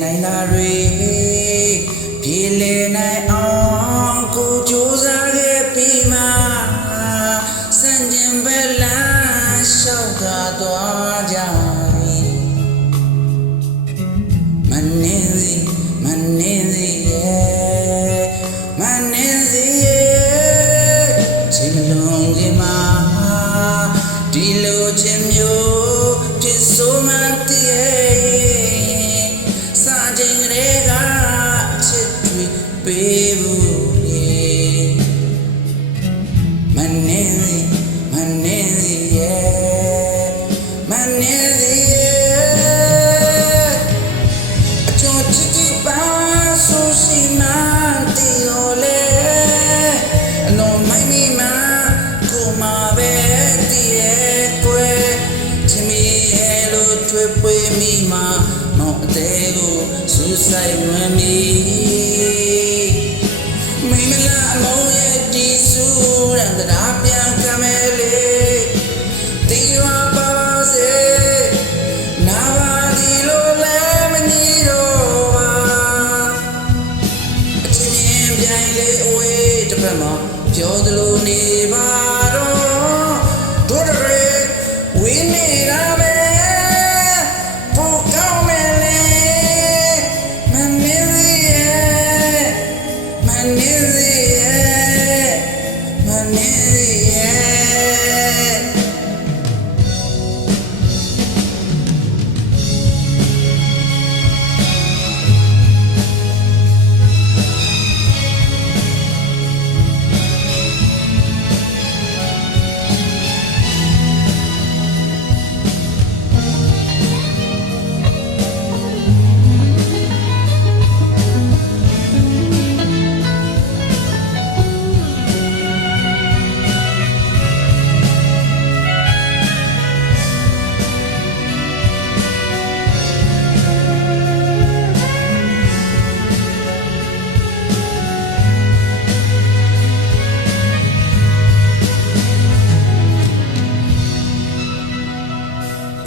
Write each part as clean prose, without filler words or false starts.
နိုင်တာတွေပြေလေနိုင်အောင်ကိုကြိုးစားခဲ့ပြီးမှစံကျင်ပဲလမ်းလျှောက်သာသွားကြပြီမနေစီရဲ့မနေစီရဲ့ချိန်မလုံးခင်မှာဒီလိုချင်မျိုးဖြစ်ဆိုမှတည်းရဲ့စာချိန်တွေကချစ်တွေပေးဖို့မနေစီရဲ့မနေစီရဲ့အချို့ချစ်တီပါဆိုရှိမှတည်ရောလေအလုံးမိုက်မိမှကိုမပဲတည်ရဲ့ကွယ်ချစ်မိရဲ့လို့တွေ့ပွေမိမှမောင်အသေးကိုစူးစိုက်ဝင်မိမိမလားအလုံးရဲ့ဒီစူးရန်တရားပြန်ကမဲလေတီရွာပါစေနာပါဒီလိုလဲမနီတော့ပါအချင်းပြိုင်လေးအဝေးတစ်ဖက်မှာပြောသလိုနေပါတော့တို့တွေဝင်းနေတာပဲပိုကောင်းမယ်လေမနေစီရဲ့မနေစီရဲ့မနေစီရဲ့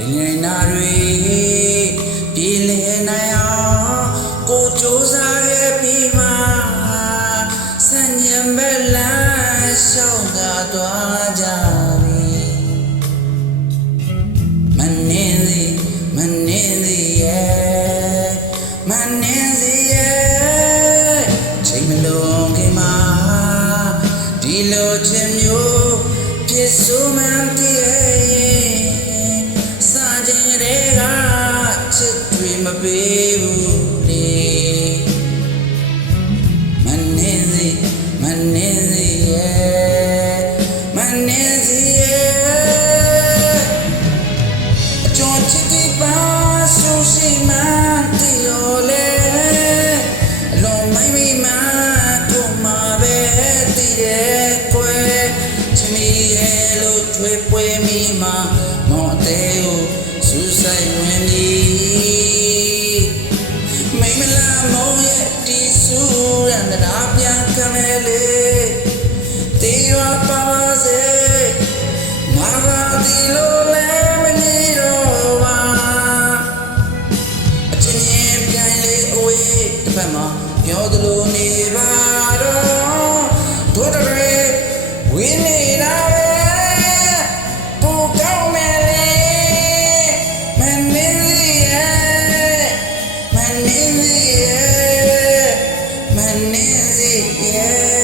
နေနာတွေပြေလေနိုင်အောင်ကိုကြိုးစားခဲ့ပြီးမှစံညံပဲလမ်းလျှောက်သာသွားကြပြီမနေစီရဲ့မနေစီရဲ့ချိန်မလုံးခင်မှာဒီလိုချင်မျိုးဖြစ်ဆိုမှန်းတည်းတွေကချစ်တွေမပေးဘူးလေမနေစီရဲ့မနေစီရဲ့အကျော်ချစ်တီပါဆိုရှိမှတည်ရောလေအလုံးမိုက်မိမှကိုမပဲတည်ရဲ့ကွယ်ချစ်မိရဲ့လို့ထွေးပွေမိမှမောင်အသေးကိုစူးစိုက်ဝင်ပြီမိမလားမောင်ရဲ့ဒီစူးရန်တရားပြန်ကမဲလေတီရွာပါစေမာပါဒီလိုလဲမနေတော့ပါအချင်းပြိုင်လေးအဝေးတစ်ဖက်မှာပြောသလိုနေပါတော့တို့တွေဝင်းနေတာပဲပိုကောင်းမယ်လေမနေစီရဲ့မနေစီရဲ့